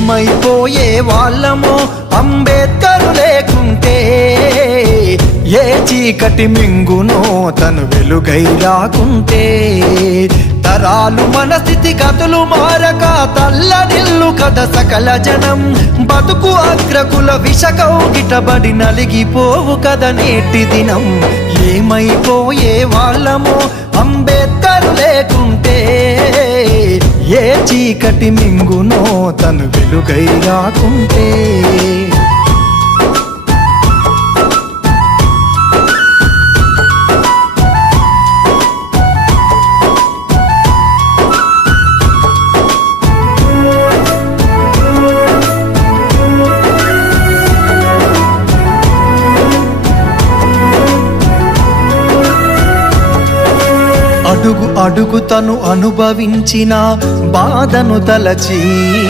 ఏమైపోయే వాళ్ళమో అంబేద్కర్ లేకుంటే, ఏ చీకటి మింగునో తను వెలుగై రాకుంటే, తరాలు మన స్థితిగతులు మారక తల్లడిల్లు కథ సకల జనం, బతుకు అగ్రకుల విషకౌగిటబడి నలిగిపోవు కథ నేటి దినం. ఏమైపోయే వాళ్ళమో అంబేద్కర్ లేకుంటే, ఏ చీకటి మింగునో తను వెలుగై రాకుంటే. అడుగు అడుగు తను అనుభవించిన బాధను తలచి